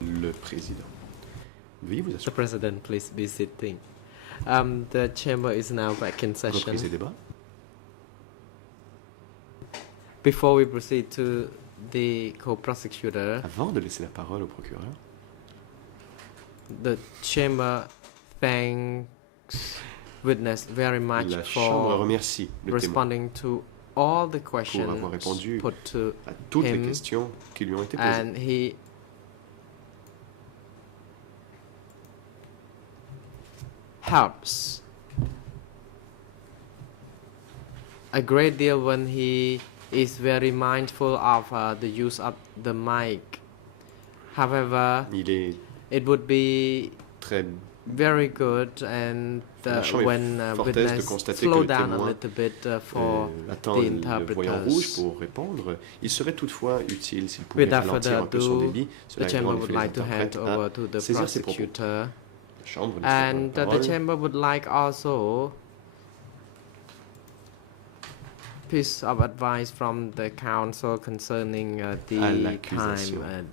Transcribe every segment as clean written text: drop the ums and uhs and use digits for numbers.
Le président. Veuillez vous The asseoir. President, please be sitting. The chamber is now back in session. Reprise des débats. Before we proceed to the co-prosecutor, Avant de laisser la parole au procureur, the chamber thanks witness very much la Chambre for remercie le témoin responding to all the pour questions avoir répondu put to à toutes les him, questions qui lui ont été posées. and he helps a great deal when he is very mindful of the use of the mic. However, Il est it would be très very good and La Chambre est when fort aise de witness constater que slow le down a témoin, little bit for attend the le voyant rouge interpreters. pour répondre. Il serait toutefois utile s'il pouvait Without ralentir further un peu son ado, débit. the Cela aiderait chamber en would effet les like to hand interprètes over à to the saisir ses propos. prosecutor, La Chambre laisse and la the parole. chamber would like also piece of advice from the counsel concerning À the l'accusation. time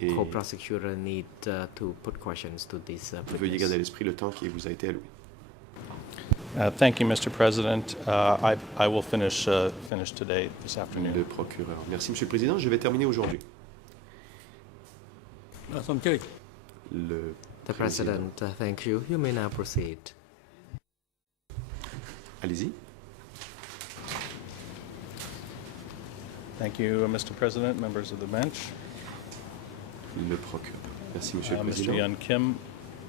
Et co-prosecutor need to put questions to this veuillez garder à witness. l'esprit le temps qui vous a été alloué. Thank you, Mr. President. I will finish today, this Le afternoon. procureur. Merci, Monsieur le Président. Je vais terminer aujourd'hui. Le The President, thank you. You may now proceed. Allez-y. Thank you, Mr. President, members of the bench. Le procureur. Merci, Monsieur le Mr. Président. Yun Kim,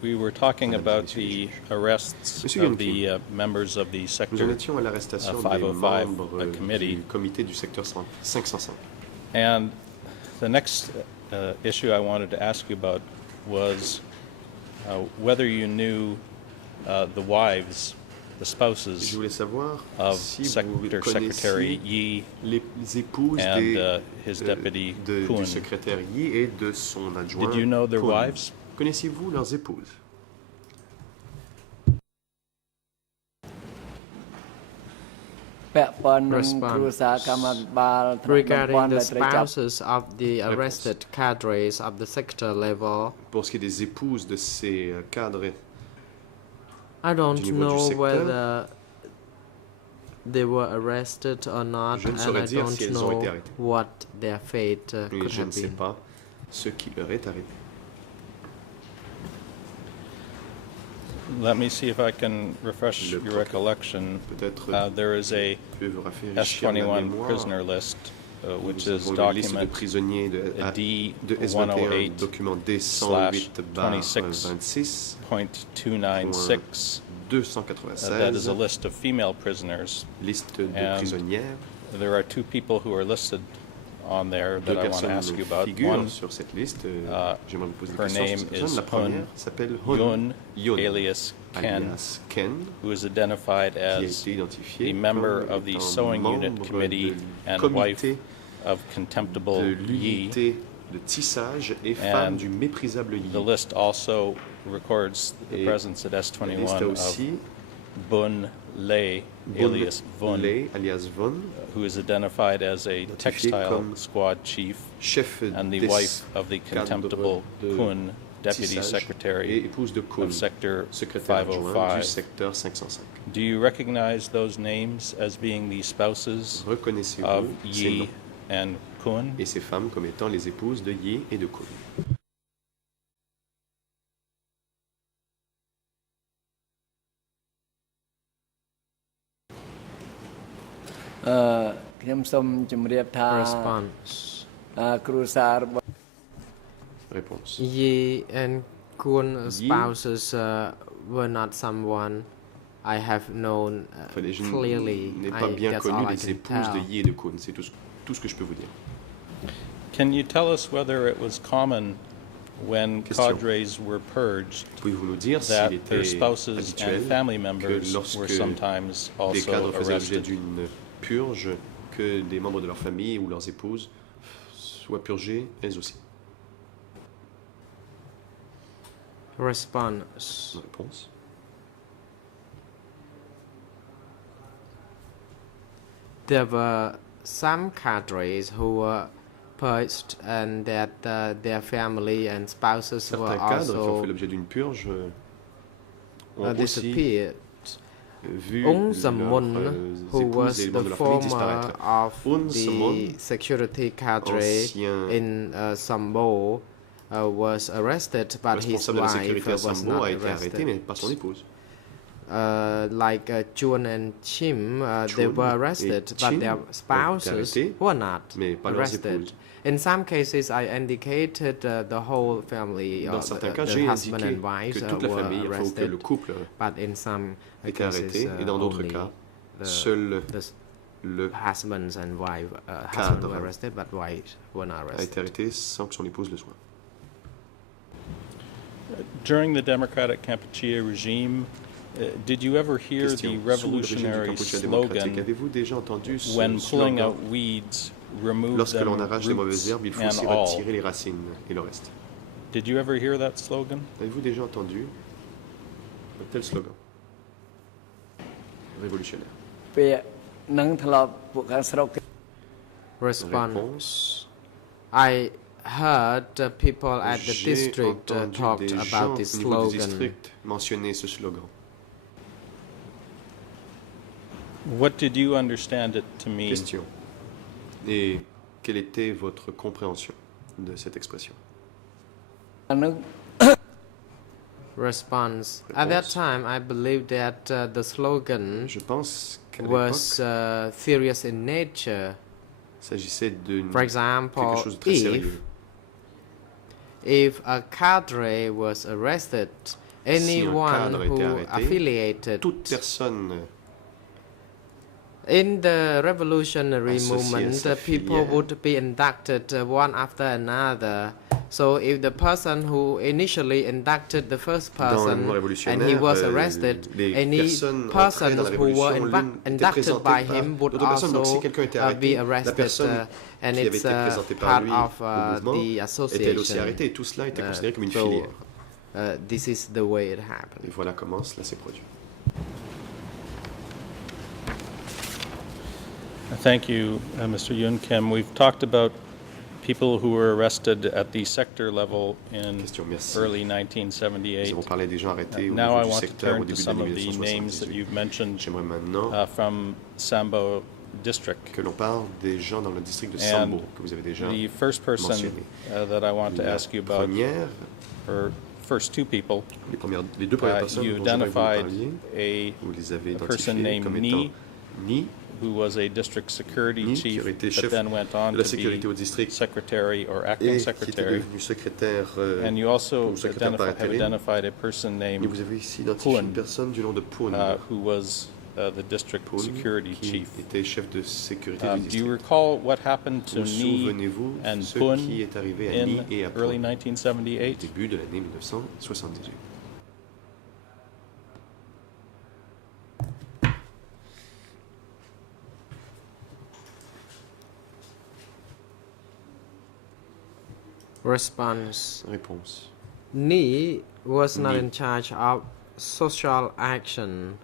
we were talking Mesdames et about messieurs les the arrests Monsieur Yun of the members of the Nous en sector, étions à l'arrestation des 505 membres committee. du comité du secteur 505. and the next issue I wanted to ask you about was whether you knew the wives, the Je spouses voulais savoir of si vous Sector Secretary connaissiez Yi les épouses and his du deputy Kuhn. secrétaire Yi et de son adjoint. Did you know their Kuhn. wives? Connaissiez-vous leurs épouses? Regarding the spouses of the arrested cadres of the sector level, Pour ce qui est des épouses de ces cadres, I don't niveau du know secteur, whether they were arrested or not, je ne and saurais I dire si don't elles ont été know arrêtées. what their fate et could je ne have sais been. pas ce qui leur est arrivé. Let me see if I can refresh Le your procureur. recollection. Peut-être There is a je vais vous rafraîchir la S21 mémoire. prisoner list, which Nous is avons une liste de document prisonniers de S21, D108 document D108/26, .296. That is a 296, list of female prisoners. liste de And prisonnières. There are two people who are listed on there Deux that I want to personnes ask you about. figurent One, sur cette liste. J'aimerais vous poser des her questions sur name cette personne. is La première Hun s'appelle Yun, Yun, alias Ken, alias Ken, who is identified qui a as été identifié a member comme of the étant sewing unit membre committee du and wife comité of contemptible de Yi. l'unité de tissage et femme And du méprisable The Yi. list also records the Et presence at La liste a S21 of aussi Bun Lei, alias Vun, Lei, alias Von, who is identified as a textile comme squad chief chef and the des wife of the contemptible de Kuhn, deputy tissage et secretary épouse de Kuhn, of Sector secrétaire adjoint du 505. secteur 505. Do you recognize those names as being the spouses of Reconnaissez-vous ces Yi noms and Kuhn? et ces femmes comme étant les épouses de Yi et de Kuhn? Response. Réponse. Yi and Kun Yi. spouses were not someone I have known Enfin, je clearly. n'ai pas bien That's connu all I les can épouses de tell. Yi et de Kuhn. C'est tout ce que je peux vous dire. Can you tell us whether it was common when Question. cadres were purged Pouvez-vous nous dire that s'il their était spouses habituel and family que members lorsque were sometimes des also cadres faisaient l'objet arrested? d'une purge, que des membres de leur famille ou leurs épouses soient purgés elles aussi? Response. Réponse. There were some cadres who were purged and that their family and spouses were Certains cadres qui ont also fait l'objet d'une purge ont aussi disappeared. vu Aung leurs San Mun, who épouses was et les membres the de leur famille former disparaître. of Aung San Mun, the security cadre ancien in Sambo, was arrested, but his responsable de la wife sécurité à was Sambo not a été arrêté, mais arrested. pas son épouse. Like Chuan and Chim, they Chun were et arrested, but Chin their ont été spouses arrêtés, were not mais pas leurs arrested. épouses. In some cases, I indicated the whole family, Dans certains cas, the j'ai husband indiqué and wives que toute la were famille, enfin, ou que le arrested, couple but in some était cases, arrêté, et dans d'autres only cas, the, seul the le husbands and wife, husband cadre were arrested, but wives were not a été arrested. arrêté sans que son épouse le soit. During the Democratic Kampuchea regime, did you ever hear Question. the Sous le régime du revolutionary Kampuchea démocratique, slogan, avez-vous déjà entendu ce when pulling slogan? out weeds, remove Lorsque them l'on arrache les mauvaises roots herbes, il faut and aussi all? retirer les racines et le reste. Did you ever hear that slogan? Avez-vous déjà entendu un tel slogan révolutionnaire? ពាក្យនឹងធ្លាប់ពួកខាងស្រុក Response. Réponse. I heard people at the J'ai district entendu talked des about gens this au niveau du slogan. district mentionner ce slogan. What did you understand it to mean? Question. Et quelle était votre compréhension de cette expression? នឹង Response. At that Réponse. time, I believed that the slogan Je pense qu'à was l'époque, serious in nature. il s'agissait de For example, quelque chose de très sérieux. if a cadre was arrested, anyone cadre who était arrêté, affiliated Toute personne in the revolutionary associée à movement, sa people filière. would be inducted one after another. So if the person who initially inducted the first Dans le person mouvement and he révolutionnaire, was arrested, les any personnes entrées persons dans la who were révolution, l'une était inducted présentée by par him would d'autres personnes. Donc, si also quelqu'un était be arrêté, la arrested, personne and qui avait it's été présentée par part lui of au mouvement the était elle aussi association. arrêtée. Et tout cela était considéré comme une So, filière. this is the way it happened. Et voilà comment cela s'est produit. Thank you, Mr. Yun Kim. We've talked about people who were arrested at the sector level in Question, merci. early Nous 1978. avons parlé des gens arrêtés au Now I niveau du want to secteur au turn to début de some of l'année the names that 1978. you've mentioned J'aimerais maintenant from Sambo District. que l'on parle des gens dans le district de And Sambo que vous avez déjà the first person mentionné. that I want to La ask you about, première, or first two people, les deux premières personnes you dont j'aimerais que vous me identified parliez, vous les avez a person identifiées named comme Ni, étant Ni, who was a district security Ni, qui chief, aurait été but chef then went on de la to sécurité au be district secretary or et acting qui était secretary. devenu secrétaire And you also ou secrétaire par have intérim. identified a person Et named vous avez ici identifié Poon, une personne du nom de Poon, who was the district Poon, security qui chief. était chef de sécurité du Do you district. recall what happened to Vous Ni souvenez-vous and ce Poon qui est arrivé à Ni in et à early Poon au 1978? début de l'année 1978? Response. Réponse. Ni was not Ni. in charge of social action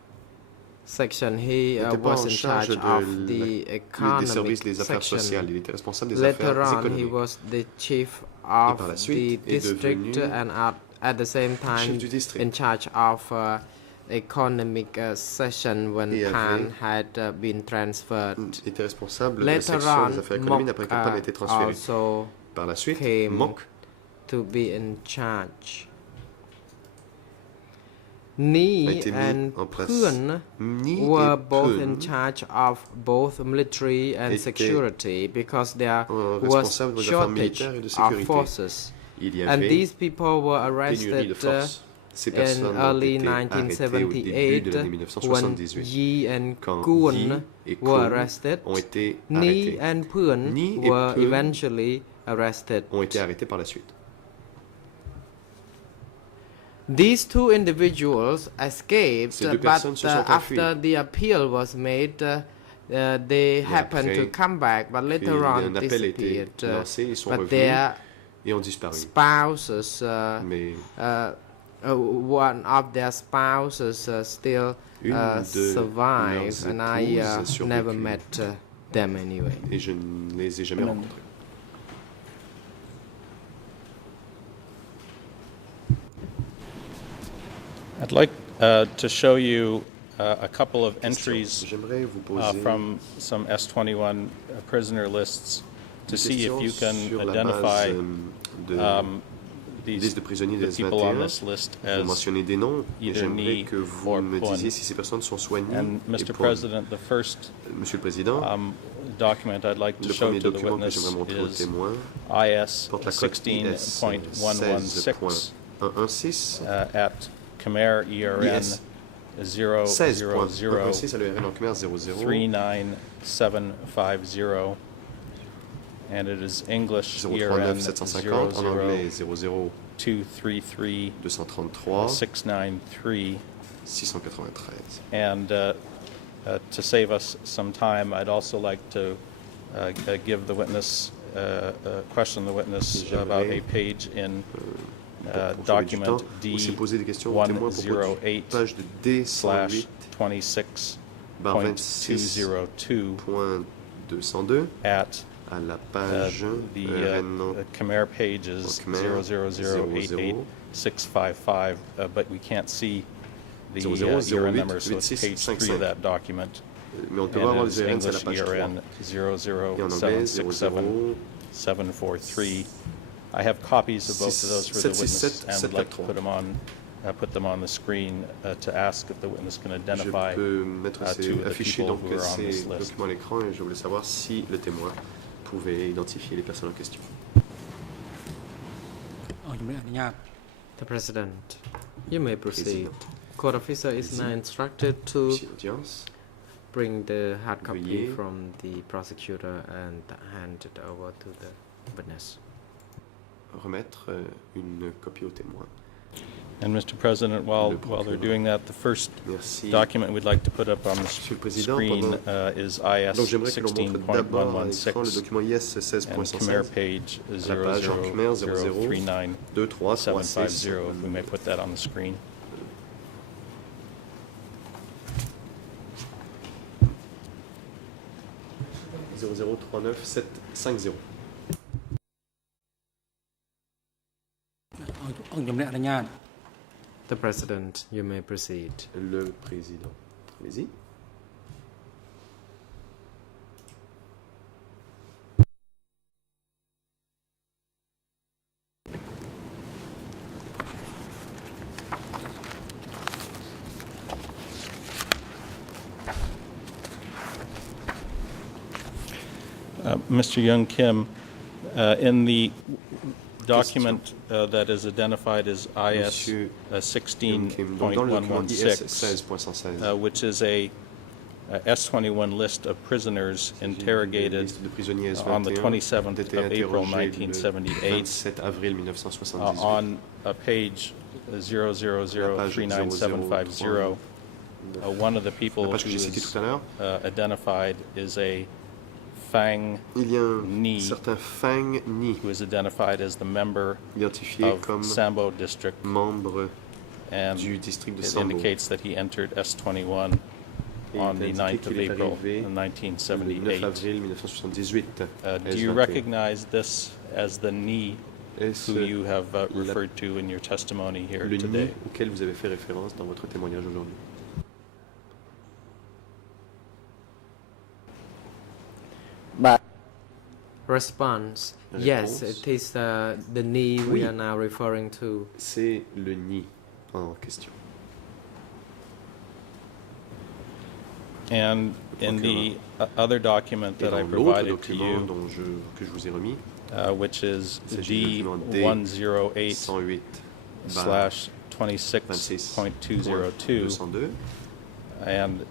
section. He Il n'était pas was en in charge charge de of the des services economic des affaires section. sociales. Il était responsable des Later affaires on, he économiques. was the chief par of la the suite est district devenu and at the same chef time du district. in charge of economic session when Et Pan avait- had been transferred. Il était responsable de la Later section on, des affaires économiques Mok après que Pan a été transféré. also Par la suite, came Mok to be in charge. a Ni été mis and en place. Poon Ni were et both Poon in charge of both military and étaient, security because there was responsables des affaires shortage militaires et de of sécurité. forces. Il y And avait these people were pénurie de arrested force. Ces in personnes ont early été arrêtées au début de l'année 1978 when 1978. Yi and Quand Yi Kun et were Kun arrested. ont été Ni arrêtés. and Poon Ni et were Poon eventually arrested. Ont été arrêtés par la suite. These two individuals escaped, Ces deux but personnes se sont enfuies. after the appeal was made, they happened to après come back, but later on un appel a été disappeared. lancé, ils sont But revenus their et ont disparu. spouses, Mais one of their spouses still Une de survived, leurs and I épouses a never survécu. met them anyway. et je ne les ai jamais rencontrés. I'd like to show you a couple of entries J'aimerais vous poser from some S21 prisoner lists to des see if you questions can sur la identify base de these liste de prisonniers the des people on S21. this list Vous as mentionnez des noms et either j'aimerais Ni que vous or me Pun. disiez si ces personnes sont soit Ni and et Mr. Pun. President, the first Monsieur le Président, document I'd like to le show premier to the document que witness j'aimerais montrer aux is témoins IS porte la code IS 16.116 16.116 at Khmer ERN IS 000 16.116 à l'ERN en Khmer 00 39750, and it is English ERN 039 750 en anglais 00 233 233 693. 693. And to save us some time, I'd also like to give the witness, question the witness about a page in Pour sauver du document temps, aussi poser des questions aux témoins à propos du page de D108 /26.202 .202 at à la page the ERN Khmer pages Khmer 00088-655, but we can't see the 0008 ERN number, so it's page 3 8655. of that document. mais on peut voir And les it is ERN, c'est à la English page 3. ERN Et en anglais, 00 743. I have copies of both of those for the witness, 767 and would like to 743. put them on the screen to ask if the witness can Je identify peux mettre two of the afficher people donc who are on ces this list. documents à l'écran et je voulais savoir si le témoin pouvait identifier les personnes en question. ជំរាបអនុញ្ញាត The President, you may proceed. Président. Court officer is now instructed to Ici, l'audience. bring the hard copy Veuillez. from the prosecutor and hand it over to the witness. Remettre une copie au témoin. And Mr. President, while Le they're procureur. doing that, the first Merci. document we'd like to put up on the Monsieur le Président, screen pendant- is IS Donc j'aimerais que l'on montre d'abord à l'écran le 16.116 document IS and Khmer 16.116 page à la page en Khmer 00 00039 2336 750, if we may put that on the screen. zéro zéro 39 750. អង្គជំរាបអនុញ្ញាត The President, you may proceed. Le Président. Allez-y. Mr. Young Kim, in the document that is identified as IS Monsieur Young Kim. Donc dans le document IS 16.116, 16.116, which is a S21 list of prisoners interrogated liste de prisonniers on the S21 27th été of April interrogés le 1978 27 avril 1978. on page 0003950. One of the people La who page que j'ai citée is tout à l'heure, identified is a Fang il y a un Ni. certain Fang Ni, who is identified as the member identifié of comme Sambo District, membre and du district de it Sambo. indicates that he entered S21 Et on il the indique 9th qu'il of est April arrivé in le 9 1978. avril 1978. Do you S21. recognize this as the Ni Est-ce who you have referred to in your testimony here le Ni today? auquel vous avez fait référence dans votre témoignage aujourd'hui? Response. Yes, Réponse. it is the knee we Oui. are now referring to. C'est le Ni en question. And in the other document Et that I dans l'autre provided to document you, que je vous ai remis, which is il s'agit du document D D108 108 slash 26.202, 202, and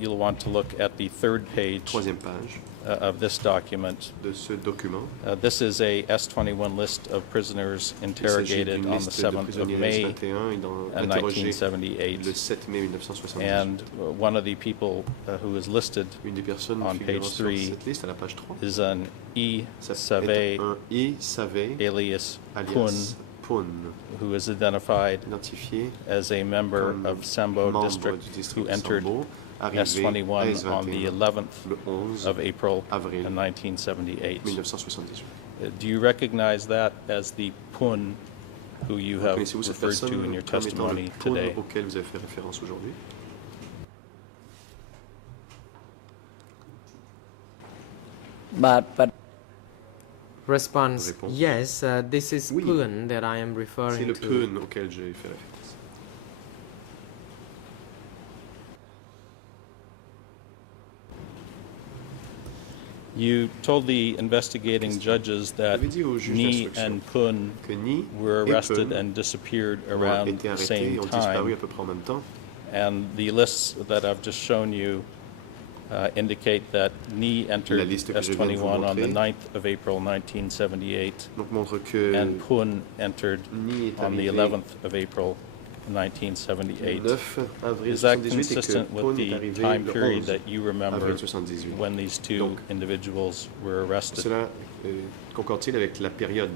you'll want to look at the third page troisième page of this document. de ce document. This is a S21 list of prisoners Il s'agit interrogated d'une on the liste de 7th of prisonniers May S21 interrogés le 1978. 7 mai 1978. And one of the people who is listed Une des personnes on figurant page sur 3 cette liste à la page 3 is an E. ça Save, est un I Save alias Pun, alias Pun, who is identified identifié as a member comme of Sambo membre District du district who de entered Sambo, arrivé à S21 on the S21 11th le 11 of April avril in 1978. 1978. Do you recognize that as the Pun who you have Connaissez-vous cette referred to in personne your comme étant testimony le pône today? auquel vous avez fait référence aujourd'hui? But Response: Réponse. Yes, this is Oui. Pun that I am C'est referring le to. pône auquel j'ai fait référence. You told the investigating judges Vous that avez dit aux juges Ni d'instruction and Pun que Ni were et arrested Pun and disappeared ont around été the arrêtés same et ont disparu à time, peu près en même temps. and the lists that I've just shown you indicate that Ni entered liste que je viens de vous S21 on the montrer 9th of April 1978, Donc montre que and Pun entered Ni est on the arrivé 11th of April le 1978. 9 avril Is that 78 et que consistent with Pun est the arrivé time le period 11 that you remember avril 78. when these two Donc, individuals were arrested? Cela concorde-t-il avec la période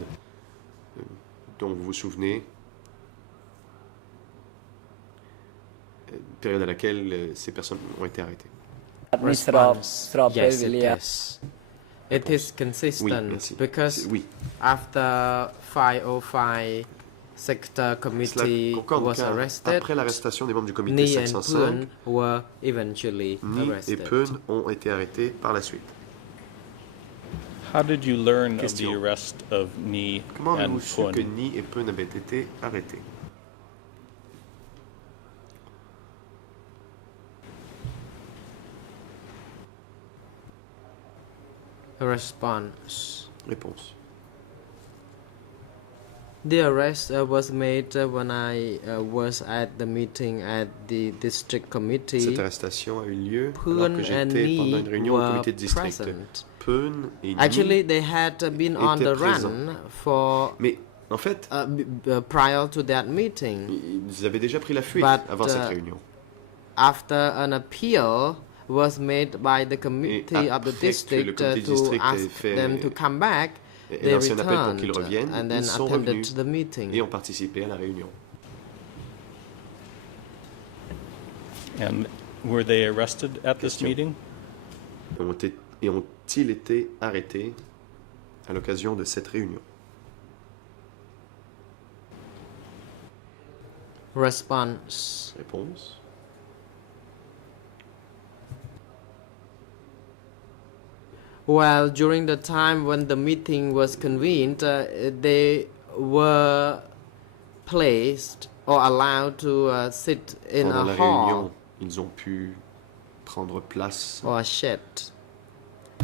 dont vous vous souvenez, période à laquelle ces personnes ont été arrêtées? នេះស្រប Response: ស្របពេល Yes, វេ it លា is. It is Oui, consistent merci. because Oui, after 505 sector cela committee concorde was car arrested, après l'arrestation des membres du comité Ni and 505, Pun were eventually Ni et arrested. Pun ont été arrêtés par la suite. How did you learn of the Question. arrest of Ni Comment and avez-vous su Pun? que Ni et Pun avaient été arrêtés? Response: Réponse. The arrest was made when I was at the meeting at the district committee. Cette arrestation a eu lieu alors Pun que and j'étais pendant Ni une réunion au were comité de district. present. Pun et Ni, Actually, they had been on étaient the présents. run for mais en fait, prior to that meeting. ils avaient déjà pris la fuite But, avant cette réunion. After an appeal was made by the committee of the après que le district comité du to district ait ask fait them to come back, et they lancé un appel pour qu'ils returned reviennent, and then ils sont attended revenus the meeting. et ont participé à la réunion. And were they arrested at this Question. meeting? Et ont-ils été arrêtés à l'occasion de cette réunion? Response: Réponse. Well, during the time when the meeting was convened, they were placed or allowed to sit in Pendant a la hall réunion, ils ont pu prendre place or a shed,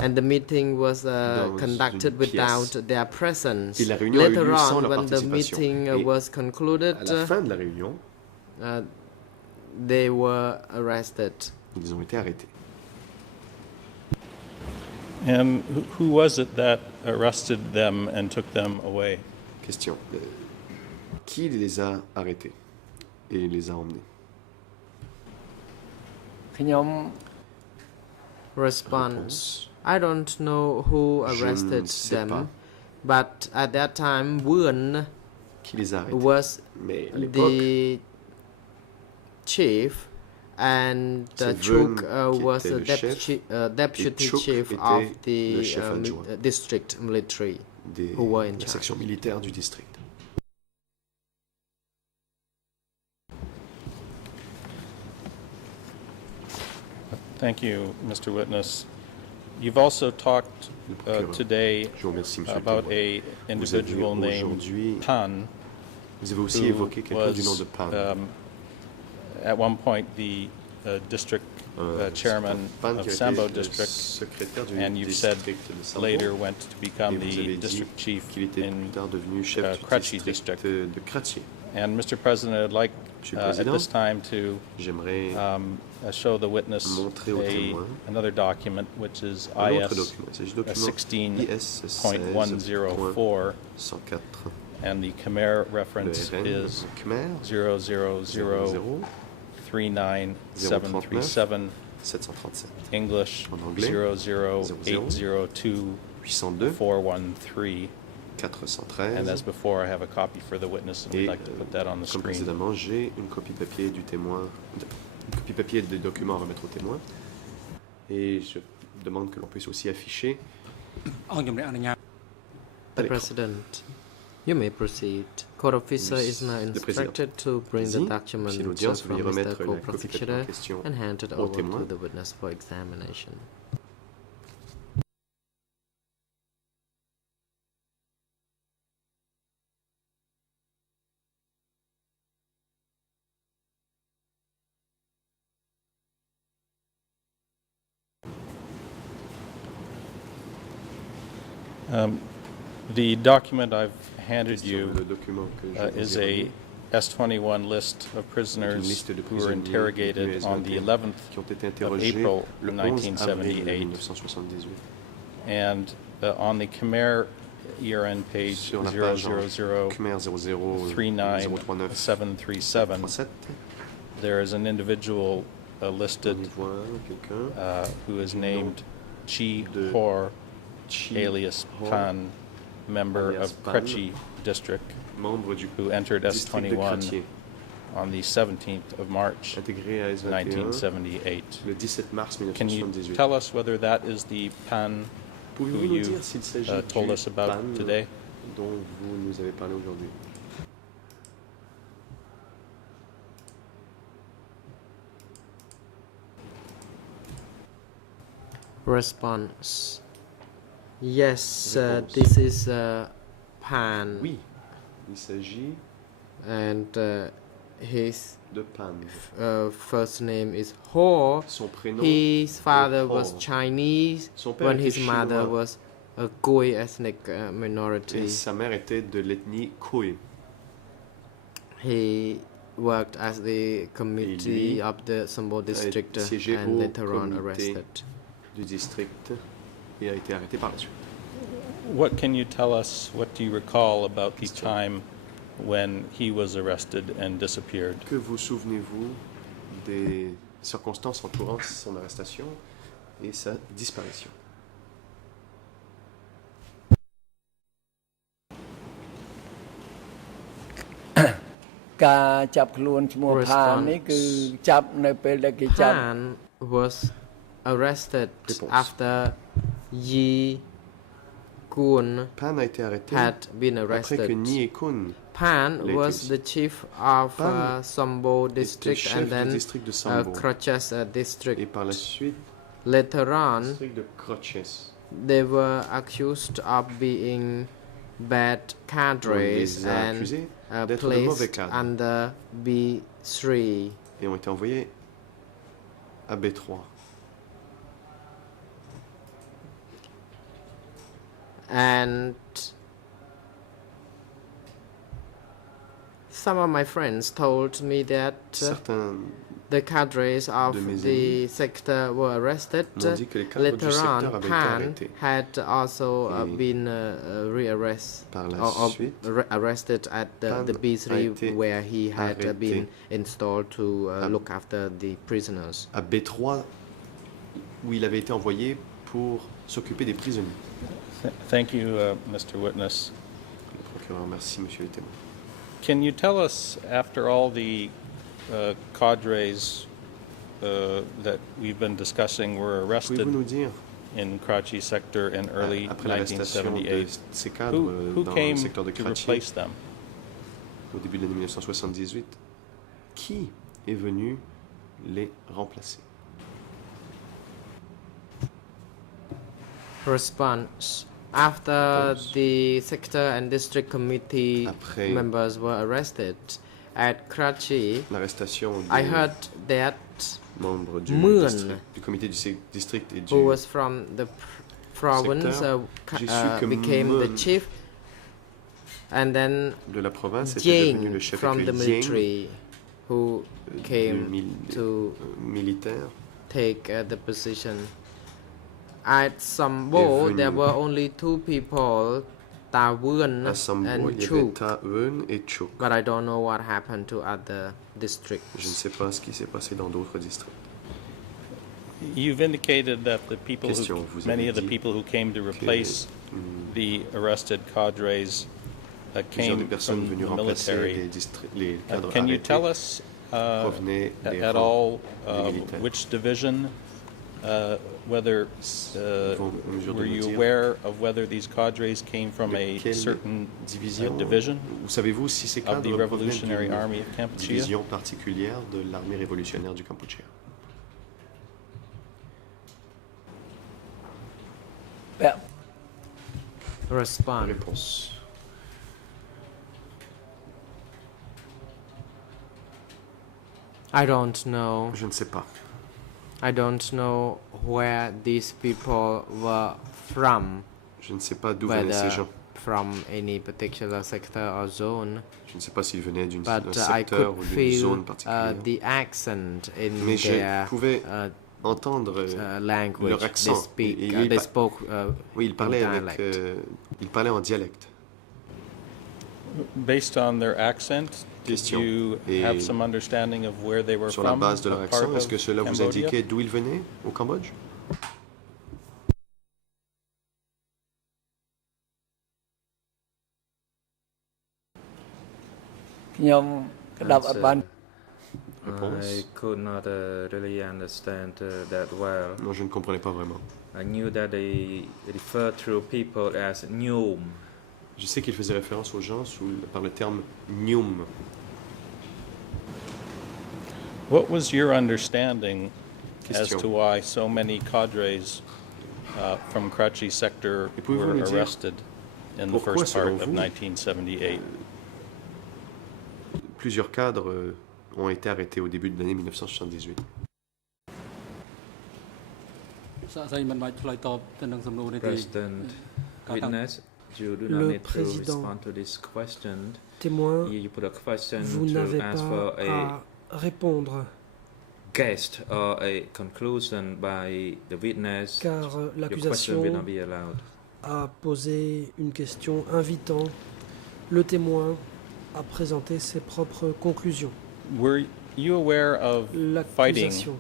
and the meeting was Dans conducted une without pièce. their presence. Et la réunion a eu Later lieu sans on, leur when the participation. meeting Et was concluded, à la fin de la réunion, they were arrested. ils ont été arrêtés. And who was it that arrested them and took them away? Question. Qui les a arrêtés et les a emmenés? ខ្ញុំ Response: Réponse. I don't know who Je ne arrested sais them, pas. but at that time, Woon Qui les a arrêtés? was Mais à l'époque, the chief, and C'est Chuk Woon qui was était the le chef, deputy et Chuk chief était of le the chef adjoint. district military. de who were in la charge. section militaire du district. Thank you, Mr. Witness. You've also talked Le procureur. today Je vous remercie, monsieur le about témoin. a individual Vous avez named aujourd'hui- Pan, Vous avez aussi who évoqué quelqu'un du nom was de Pan. at one point the district chairman Pan of qui a été Sambo le District, secrétaire du and you've said district de Sambo. later went to become Et vous the avez dit district chief qu'il était in plus tard devenu chef du Kratchi district district. de Kratchi. And Mr. President, I'd like Monsieur le at Président, this time to j'aimerais show the witness montrer au témoin another document, which is un autre IS document. Il s'agit du document 16.104, 16.104. and the Khmer Le reference RN is Khmer 0003737, 737 English En anglais, 00802 802 413. And 413. as before, I have a copy for the witness, and we'd Et like to put that on the comme screen. précédemment, j'ai une copie papier du témoin, une copie papier des documents à remettre au témoin. Et je demande que l'on puisse aussi afficher អង្គជំរាបអនុញ្ញាត The à l'écran. President. You may proceed. Court officer is now Le président. instructed to bring the Vas-y. document Si l'audience just veut from y Mr. remettre la copie Co-Prosecutor papier en question and hand it au over témoin. to the witness for examination. The document I've handed Sur you le document que je vous is ai a remis, S-21 list of une prisoners liste de who were prisonniers interrogated du on the S21 11th qui ont été of interrogés April le 11 avril 1978. 1978. And on the Khmer ERN page Sur la page 000 Khmer 00 039 39737, 37, there is an individual on listed y voit quelqu'un, who is du nom named Chi de Hor, Chi alias Hor, Pan, member alias of Pan, Kretchi district, membre du who entered district de S21 Krattier, on the 17th of March, intégré à S21 1978. le 17 mars Can you 1978. tell us whether that is the Pan Pouvez-vous who nous you dire s'il s'agit told du us about PAN today? dont vous nous avez parlé aujourd'hui? Response. Yes, Réponse. this is Pan. Oui, il s'agit And his de Pan. first name is Ho. Son prénom His father est was Ho. Chinese Son père when était his mother chinois. was a Khoi ethnic Et minority. sa mère était de l'ethnie Khoi. He worked as the committee lui of the Sambo district siégé and au later on comité arrested. du district et a été arrêté par la suite. What can you tell us, what do you recall about the Question. time when he was arrested and disappeared? Que vous souvenez-vous des circonstances entourant son arrestation et sa disparition? Cả chập luôn mua Pan Response. នេះគឺចាប់នៅពេលដែលគេចាប់ Pan was arrested Réponse. after Yi Kun Pan a été arrêté had been après que arrested. Nie Kun Pan l'a été was aussi. the chief of Pan Sambo était district chef and du then district de Sambo Crutches et district. par la suite Later on, district de Croches. they were accused of being bad On cadres les a and accusés d'être de mauvais placed cadres under B3. et ont été envoyés à B3. And some of my friends told me that Certains the cadres of de mes the sector were arrested. m'ont dit que les cadres du Later secteur on, avaient été Pan arrêtés. had also Et been rearrested Par la or suite, arrested at the Pan a B3 été where he had arrêté been installed to à- look after the prisoners. à B3, où il avait été envoyé pour s'occuper des prisonniers. Thank you, Mr. Witness. Le procureur, merci, monsieur le témoin. Can you tell us, after all the cadres that we've been discussing were Pouvez-vous arrested nous dire, in Karachi sector in early après l'arrestation de 1978, ces cadres who dans le came secteur de to Kratchi, replace them? au début de l'année 1978, qui est venu les remplacer? Response. After Réponse. the sector and district committee Après members were arrested at Karachi, l'arrestation I des heard that membres du, Moon, du comité du district et du who was from the province, secteur, j'ai su que became the Moon chief, and then de la province était devenu le Jiang chef from the actuel, Jiang, military, who du came to militaire. take the position. At Sambo, there venu. were only two people, Ta Wun À Sambo, and il y avait Chuk, Ta Eun et Chuk. but I don't know what happened to other districts. Je ne sais pas ce qui s'est passé dans d'autres districts. You've indicated that the people Question, who, vous many avez of the dit people who came to replace the arrested cadres Plusieurs des came personnes from venues the remplacer military. les cadres Can you arrêtés tell us provenaient des at rangs all des militaires. which division whether vont en mesure de were nous you dire aware of whether these cadres came from de a quelle certain division, division ou savez-vous si ces of cadres the proviennent Revolutionary d'une Army of Kampuchea? division particulière de l'armée révolutionnaire du Kampuchea? Respond. Réponse. I don't know. Je ne sais pas. I don't know where these people were from, Je ne sais pas d'où venaient ces whether gens. from any particular sector or zone, Je ne sais pas s'ils venaient d'un but I secteur could ou d'une feel zone particulière. the accent in Mais je their pouvais entendre language. leur accent. They spoke Oui, ils parlaient in avec, dialect. ils parlaient en dialecte. Based on their accent, did Question. you Et have some understanding of where they were Sur la from? base de leur a part accent, est-ce of que cela vous Cambodia? indiquait d'où ils venaient au Cambodge? ။ខ្ញុំក្តាប់អត់បាន Réponse. I could not really understand that well. Non, je ne comprenais pas vraiment. I knew that they refer to people as Nyum. Je sais qu'il faisait référence aux gens par le terme Nyum. What was your understanding as Question. to why so many cadres from Karachi sector Et pouvez-vous were nous dire arrested in the pourquoi, first part selon of vous, 1978? Plusieurs cadres ont été arrêtés au début de l'année 1978. សាកសីមិនបាច់ឆ្លើយតបទៅនឹងសំណួរនេះទេ President Witness, you do Le not need to président respond to this question. Témoin, You put a question vous to n'avez ask for pas a à répondre guest or a conclusion by the witness. car Your question l'accusation will not be allowed. a posé une question invitant le témoin à présenter ses propres conclusions. Were you aware of fighting L'accusation,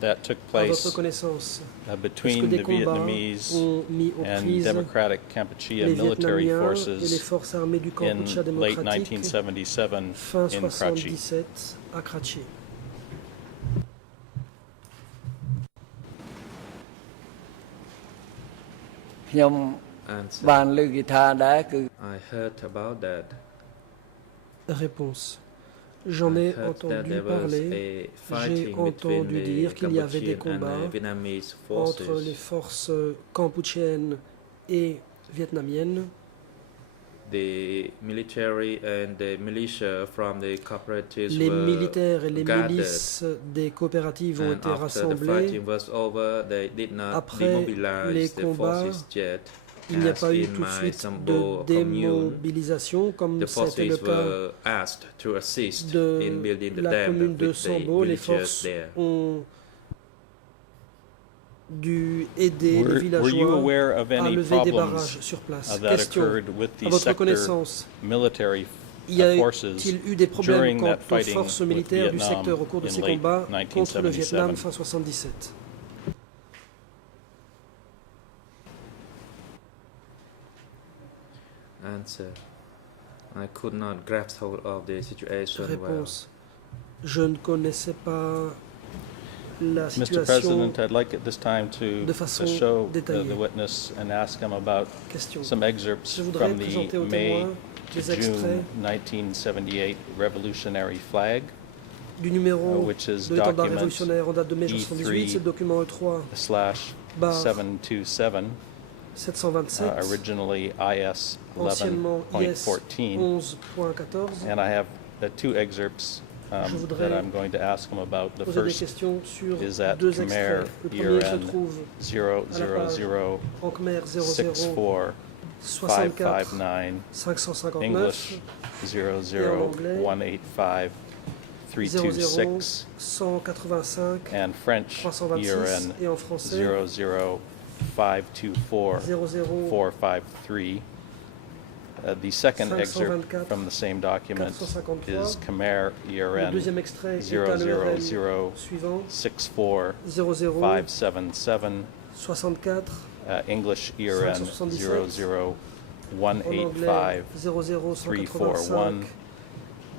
that took à place votre connaissance, est-ce que between des the combats Vietnamese ont mis aux and prises Democratic Kampuchea les military Vietnamiens et les forces forces armées du in Kampuchea late démocratique 1977 fin in Karachi? 77 à Karachi? ။ខ្ញុំ Answer. បានលើកគេថាដែរគឺ I heard about that. Réponse. J'en I ai heard that entendu there was parler. a J'ai fighting between entendu the dire qu'il y avait des Cambodian and combats Vietnamese entre les forces. forces cambodgiennes et vietnamiennes. The military and the militia from the cooperatives Les were militaires et les gathered. milices des coopératives ont And été after the rassemblés. fighting was over, they did not Après les demobilize the combats, forces yet. Il n'y a As pas eu in tout de my suite Sambo de commune, démobilisation comme the c'était le forces cas were asked to assist de in building the la dam commune de with the Sambo. Les villagers forces there. ont dû aider les Were you villageois aware of à any lever des problems barrages sur place. that Question. occurred with À the votre sector connaissance, military y forces a-t-il eu des problèmes during quant that aux fighting forces with militaires du Vietnam secteur au cours de in ces late combats contre le Vietnam 1977? fin 77? Answer. I could not grasp hold of the situation well. Réponse. Je ne connaissais pas la Mr. situation. President, I'd like at this time to de façon show détaillée. the witness and ask him about Question. some excerpts Je voudrais from présenter the au May témoin to des extraits June 1978 Revolutionary Flag, du numéro which is de l'étendard document révolutionnaire en date de mai 1978, c'est le document E3 Bar /727, 727, originally IS anciennement IS 11.14. 11.14. And I have two excerpts Je voudrais that I'm going to ask him about. The poser des first questions sur is at deux Khmer extraits. Le premier se ERN trouve 000 en Khmer 00 64 64 559 559 English Et en anglais, 00185 00 326 185 and French 326 ERN et en français 00 524 00 453. The second excerpt 524 from the same document 453. is Khmer Le ERN deuxième extrait est à l'URL 000 suivant 64 00 577 64 English ERN 577. 00 en anglais 185 00 341 185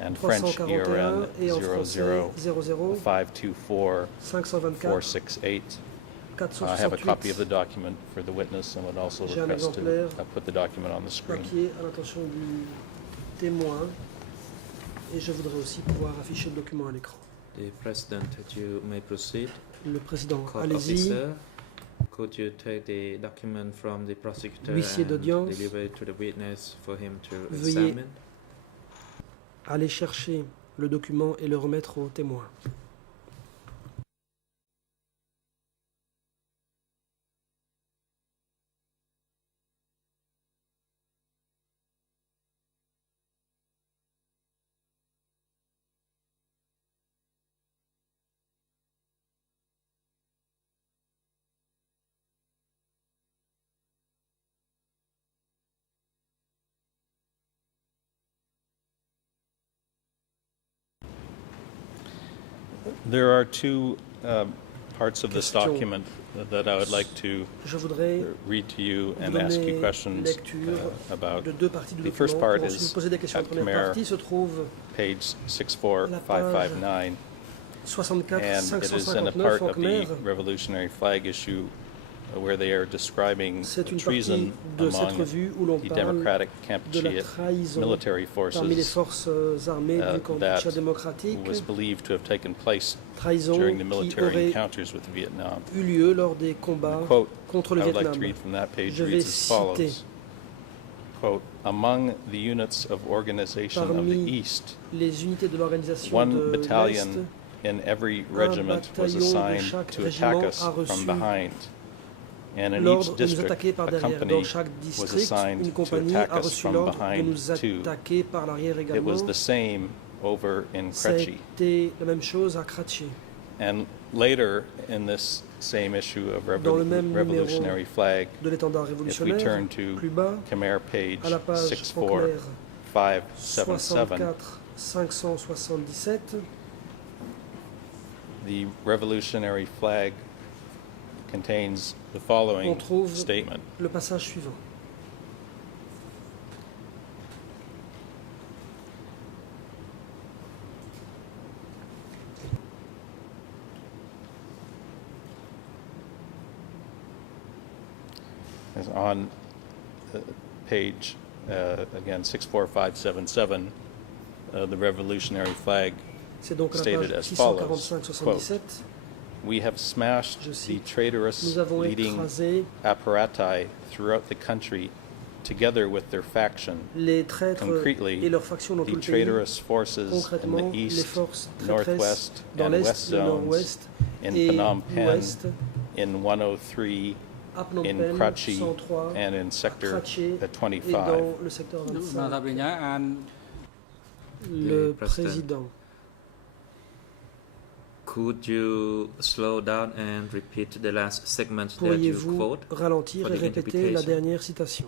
and French 341 ERN et en français 00 00 524 524 468. I have a copy of the 468 document for the witness and would also J'ai un request to exemplaire put the document on the screen. papier à l'attention du témoin et je voudrais aussi pouvoir afficher le document à l'écran. The President, you may proceed. Le président, Court allez-y. officer, could you take the document from the prosecutor Huissier and d'audience, deliver it to the witness for him to veuillez examine? aller chercher le document et le remettre au témoin. There are two parts of this Question. document that I would like to Je voudrais read to you vous and ask you donner questions lecture about. de deux parties du The first document. part Pour ensuite is vous poser des questions. La at première Khmer, partie se trouve Page 64559, 64 and it is in a 559 part en of the Khmer. revolutionary flag issue where they are describing C'est une treason partie de cette among revue où l'on the parle Democratic de la Kampuchea trahison military parmi les forces forces armées du that Kampuchea démocratique, was believed to have taken place trahison during the qui military aurait encounters with Vietnam. eu lieu lors des combats The quote contre I le would like to Vietnam. read from that page Je vais reads as citer follows. Quote, among the units of organization of the parmi East, les unités de l'organisation one de l'Est, battalion in every regiment was bataillon de assigned chaque to attack régiment us a reçu from behind. And in l'ordre each de nous district, attaquer par a derrière. company Dans chaque was district, assigned une to compagnie attack a us reçu from l'ordre de behind nous too. attaquer par l'arrière It également. was the same over in Kretchi. C'était la même chose à Kratchi. And later in this same issue of Dans le même revolutionary flag, De l'étendard if we révolutionnaire, turn to plus bas, Khmer page à la page 64577, 64 577, the revolutionary flag contains the on following trouve statement. le passage suivant. Is on page, again, 64577, the revolutionary flag. C'est donc à la Stated page as follows, 645-77. We have smashed Je the cite, traitorous Nous avons leading écrasé apparati throughout the country, together with their faction. les traîtres Concretely, et leurs factions dans the tout le pays. traitorous forces in Concrètement, the les east, forces northwest, traîtresses dans and l'Est, west le zones, Nord-Ouest in et Phnom Penh, l'Ouest, in 103, à Phnom in Penh, Kratchi, 103, and in à sector Kratchi et 25. dans le secteur បានថា 25. បញ្ញាអាន Le Le président. président. Could you slow down and repeat the last segment that you Pourriez-vous quote? ralentir for et the répéter la interpretation? dernière citation?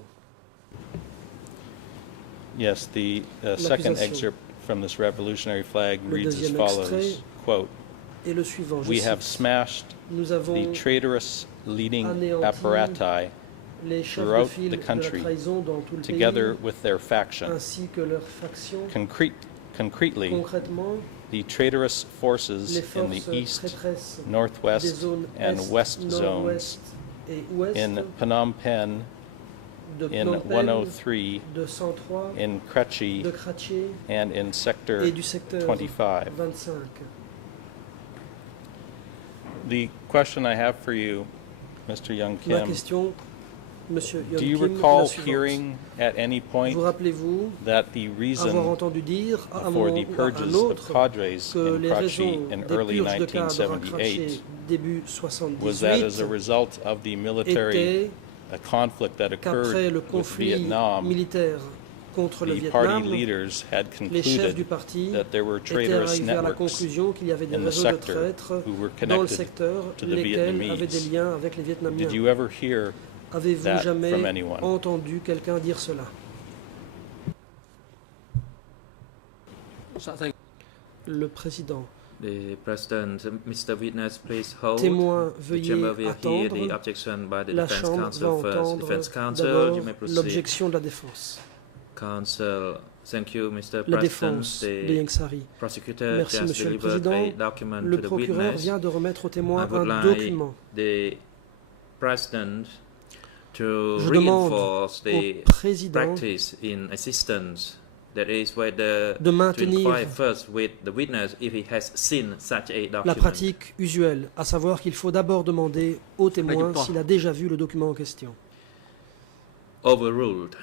Yes, the second L'accusation. excerpt from this revolutionary flag Le reads as deuxième follows, extrait. quote, Et le suivant, je we have cite, smashed nous avons the traitorous leading anéanti apparati les chefs de throughout file the de la country, trahison dans tout le together pays, with their faction. ainsi que leurs factions. Concretely, Concrètement, the traitorous forces les in the forces east, traîtresses des northwest, zones and Est, west zones, Nord-Ouest et Ouest in Phnom Penh, de in Phnom Penh, 103, de 103, in Kretchi, de Kratchi and in sector et du secteur 25. 25. The question I have for you, Mr. Young Ma Kim, question, Monsieur Young do you Kim, est la recall suivante. hearing at any point Vous rappelez-vous that the avoir reason entendu dire à un for moment the ou à un purges of autre cadres que in les Kratchi raisons in des early purges de cadres à 1978 Kratchi début was that as a 78 result of the military était conflict that qu'après occurred le with conflit Vietnam, militaire contre le the party Vietnam, leaders had les chefs du concluded parti that there were étaient traitorous arrivés à la networks conclusion qu'il y avait des in the réseaux de sector traîtres who were dans le connected secteur, to the lesquels Vietnamese. avaient des liens avec les Did Vietnamiens. you ever hear Avez-vous that jamais from anyone? entendu quelqu'un dire cela? សាកសី Le président. The President, Mr. Witness, please hold. Témoin, The veuillez chamber will hear the attendre. objection by the La defense Chambre va counsel first. entendre Defense counsel, d'abord you may proceed. l'objection de la défense. Counsel, thank you, Mr. La President. défense de The Yang Sari. prosecutor Merci, just Monsieur le delivered Président. a document Le to the procureur witness. vient de remettre au témoin I would un like document. the president to Je demande reinforce au the président practice in assistance. That is whether de to maintenir inquire first with the witness if he has seen such a la document. pratique usuelle, à savoir qu'il faut d'abord demander au témoin s'il a déjà vu le document en question. Overruled.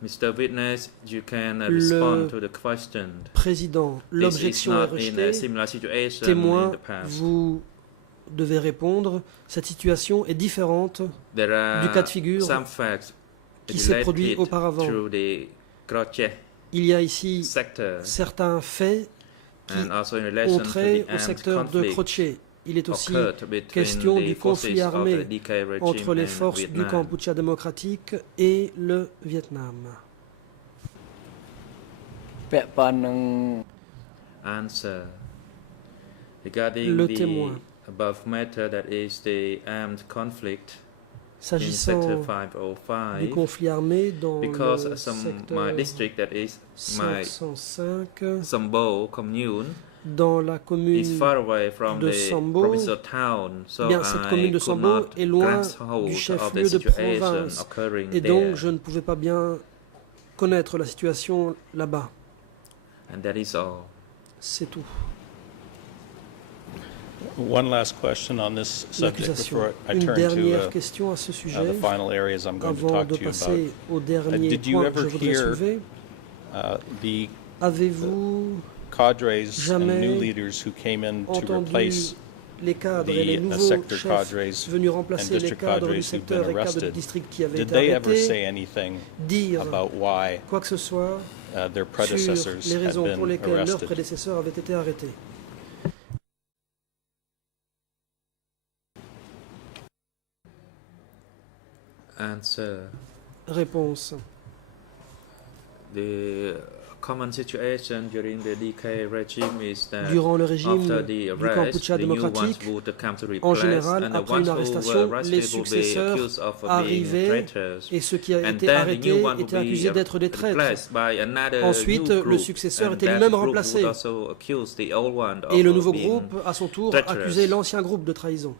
Mr. Witness, you can respond to the question. Président, This is l'objection est not in a rejetée. similar situation in Témoin, the past. vous devez répondre. Cette situation est différente There du cas are de figure some facts qui s'est produit related auparavant. through the Croce Il y a ici sector certains faits qui and also in ont relation to trait the au armed secteur de conflict Croce. Il est aussi occurred between question the du forces conflit of armé the DK regime entre les and forces du Vietnam. Kampuchea démocratique et le Vietnam. ពាក់ព័ន្ធនឹង Answer. Regarding Le the témoin. above matter, that is the armed conflict in S'agissant sector du 505, conflit armé dans because le some my secteur district, that is my 505, Sambo commune, dans la is commune far away from de the Sambo. provincial town, so Bien, cette I commune de could Sambo not est loin grasp hold du of the chef-lieu de situation province. occurring Et there. donc, je ne pouvais pas bien connaître la situation là-bas. And that is all. C'est tout. One last question on this subject L'accusation. before I Une turn dernière to question à ce the sujet, final areas I'm going to avant talk de to you passer about. au dernier Did you point que ever je voudrais hear soulever. The Avez-vous cadres and jamais new leaders who came in to entendu replace les cadres et les the nouveaux sector chefs cadres venus and remplacer les district cadres du cadres who've secteur been et cadres du arrested? district qui avaient Did été they ever say arrêtés anything dire about why quoi que ce soit their sur predecessors les had raisons pour been lesquelles leurs arrested? prédécesseurs avaient été arrêtés? Answer. Réponse. The common situation during the DK regime is that Durant le régime after the du arrest, Kampuchea the new ones démocratique, would come to en replace, général, and the après une ones who arrestation, were les arrested would be successeurs accused of being arrivaient traitors. et ceux qui And étaient then the arrêtés new one would étaient be accusés d'être des traîtres. replaced by another Ensuite, new le group, successeur and était that lui-même group remplacé. would also accuse the old one of Et le nouveau being groupe, à son tour, traitorous. accusait l'ancien groupe de trahison.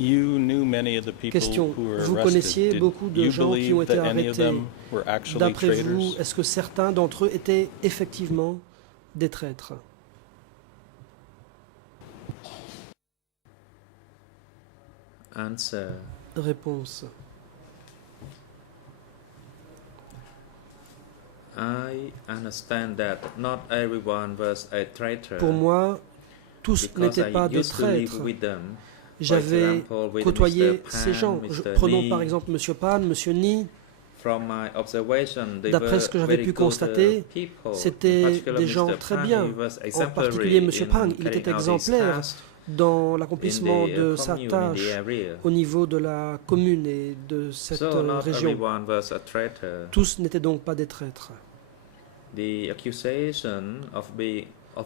You knew many of the people Question. who were Vous arrested. connaissiez Did beaucoup de you gens qui ont believe été that any of arrêtés. them were actually D'après vous, traitors? est-ce que certains d'entre eux étaient effectivement des traîtres? Answer. Réponse. I understand that not everyone was a traitor. Pour moi, tous because n'étaient pas I des used to live traîtres. with them. J'avais example, with côtoyé Mr. ces gens. Pan, Mr. Prenons Ni. par exemple M. Pan, M. Ni. From my observation, they D'après were ce que j'avais very pu good, constater, people. C'était In particular, des gens Mr. très Pan, bien. he was En exemplary particulier M. in Pang, il carrying était out his exemplaire task dans in l'accomplissement the de sa commune, in the tâche area. au niveau de la commune et de cette So not région. everyone was a traitor. Tous n'étaient donc pas des traîtres. The accusation of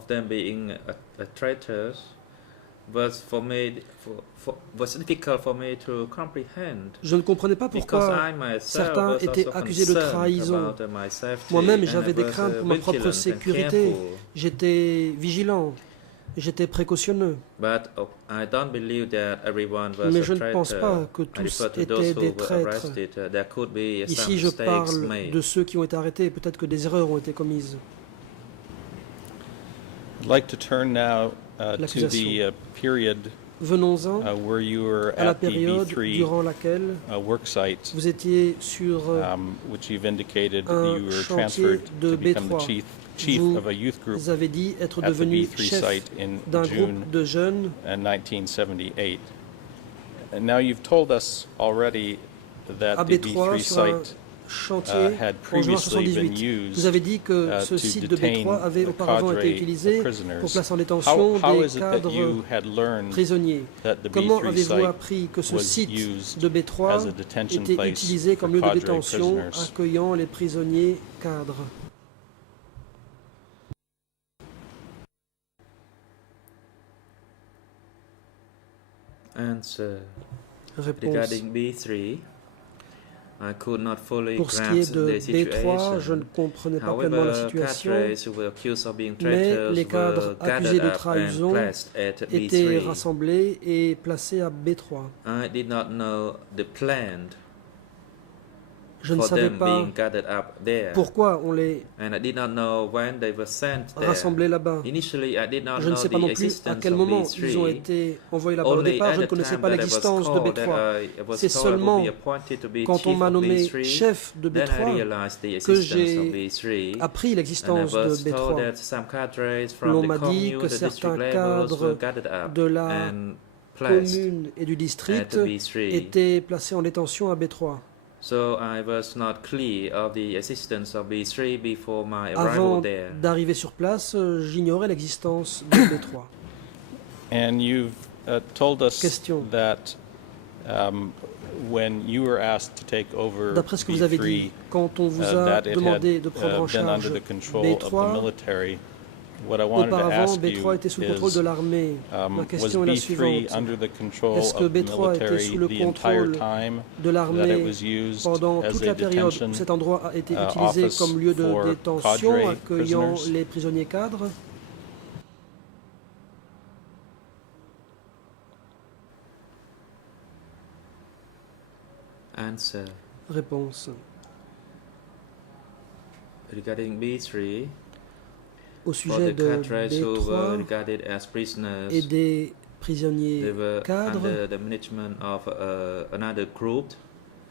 them being a traitors was was difficult for me to comprehend. Je ne comprenais pas Because pourquoi I myself certains was étaient also accusés de concerned trahison. about my safety, Moi-même, and j'avais I des was, craintes pour ma propre vigilant and sécurité. careful. J'étais vigilant, j'étais précautionneux. But I don't believe that everyone was Mais a je ne traitor. pense pas que I tous refer to étaient those who des were traîtres. arrested. There could be some Ici, je mistakes parle made. de ceux qui ont été arrêtés. Peut-être que des erreurs ont été commises. I'd like to turn now to L'accusation. the period Venons-en where you were à la at the période B3 durant laquelle worksite, vous étiez sur which you've indicated that un you were chantier transferred de to become the B3. chief Vous of a youth group Vous avez dit être at the devenu B3 chef site in d'un June groupe de jeunes. 1978. And now you've told us already that à the B3 B3 sur un site chantier had en juin previously been 78. Vous avez dit used que ce to site de detain B3 avait a auparavant été cadre utilisé of pour prisoners. placer en détention How des is it that you cadres had learned prisonniers. that the Comment B3 avez-vous site appris que ce was site used de as a B3 detention était place utilisé comme for lieu de cadre détention prisoners? accueillant les prisonniers cadres? Answer. Réponse. Regarding B3, I could not fully Pour ce qui est grasp de the B3, je situation. ne comprenais pas pleinement la However, situation, cadres who were accused of being mais traitors les cadres were accusés gathered de up and trahison placed at étaient B3. rassemblés et placés à B3. I did not know the plan Je ne for savais them pas being gathered up there, pourquoi on les and I did not know when they were sent there. rassemblait là-bas. Initially, I did not Je ne know sais pas the non plus à existence quel of moment B3. ils ont été envoyés là-bas. Au Only départ, at je ne the connaissais time pas that I was l'existence de called, that B3. I was C'est told I would seulement be appointed to be quand on chief m'a of nommé B3, chef de then I B3 realized the que existence of j'ai B3. appris And I l'existence de was told B3. that some cadres L'on from m'a the dit commune, que the certains district levels were cadres gathered up de la and placed commune et du at district B3. étaient placés en détention à B3. So I was not clear of the existence of B3 before my arrival Avant there. d'arriver sur place, j'ignorais l'existence de B3. And you've told us Question. that when you were asked to take over D'après ce que vous avez B3, dit, quand on vous a that it demandé had de prendre en been under charge the control of the B3, military. What I wanted to auparavant ask you B3 était sous le contrôle is, de l'armée. Ma was question est la B3 suivante. under the control Est-ce que of the B3 était military sous le the entire contrôle time de that it l'armée was used pendant as toute a la période detention où cet endroit a été utilisé office comme lieu de for détention, cadre accueillant prisoners? les prisonniers cadres? Answer. Réponse. Regarding B3, Au for sujet the de cadres who were B3 regarded as prisoners, et des they prisonniers were cadres, under the management of another group.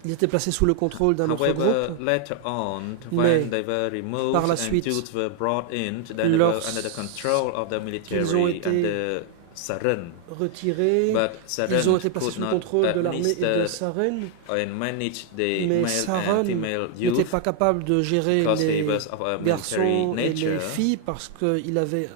ils étaient placés sous le contrôle d'un autre However, groupe. later on, Mais when they were removed par la and suite, Jews were brought in, then they were under the control of the ont military été under Saren. Retirés, But ils ont Saren été placés could sous le not contrôle de l'armée et de administer Saren, and manage the mais male Saren and female n'était youth pas capable de gérer because he les was of a military garçons et les nature. filles parce qu'il avait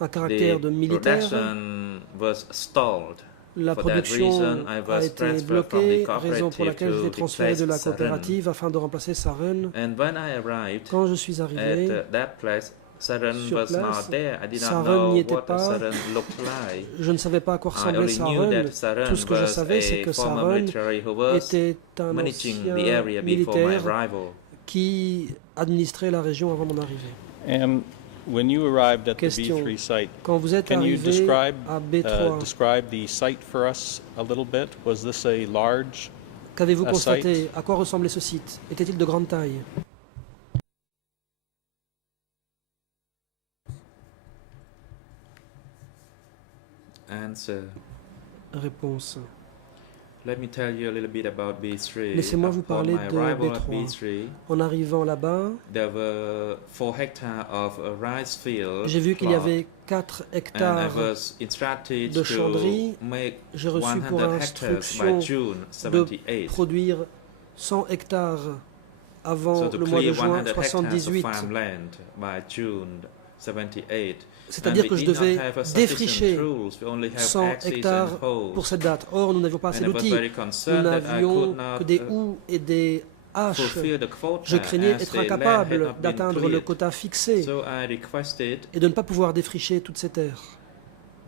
un The caractère de militaire. production was stalled. La For that production reason, I a was été transferred from the bloquée, cooperative raison pour laquelle to je l'ai transféré de la replace Saren. coopérative afin de remplacer Saren. And when I arrived Quand je suis arrivé, at that place, Saren sur was place, not there. I did not Saren know n'y était what pas. Saren looked like. je ne savais pas à quoi I ressemblait only knew that Saren. Saren Tout ce que je was savais, c'est a que former Saren military who was était un managing the ancien area before my militaire arrival. qui administrait la région avant mon arrivée. And when you arrived at the Question. B3 site, Quand vous êtes can you arrivé describe à B3, describe the site for us a little bit? Was this a large qu'avez-vous a constaté? site? À quoi ressemblait ce site? Était-il de grande taille? Answer. Réponse. Let me tell you a little bit about B3. Laissez-moi vous Upon parler my de arrival at B3. B3, En arrivant là-bas, there were 4 hectares of a rice field. j'ai vu qu'il y plot, avait 4 and I hectares was instructed de chanderie. to make J'ai reçu pour 100 hectares by instruction June de 78. produire 100 hectares avant So to le mois de clear 100 juin hectares of 78. farmland by June 78. C'est-à-dire And que we je did not devais have a sufficient défricher tools. We only have 100 axes and hectares hoes. pour cette date. Or, nous n'avions pas assez And I was d'outils. very Nous concerned that I n'avions could que not des houes et des haches. fulfill the quota Je craignais as être the land had incapable not been d'atteindre le cleared. quota fixé So I requested et de ne pas pouvoir défricher toutes ces terres.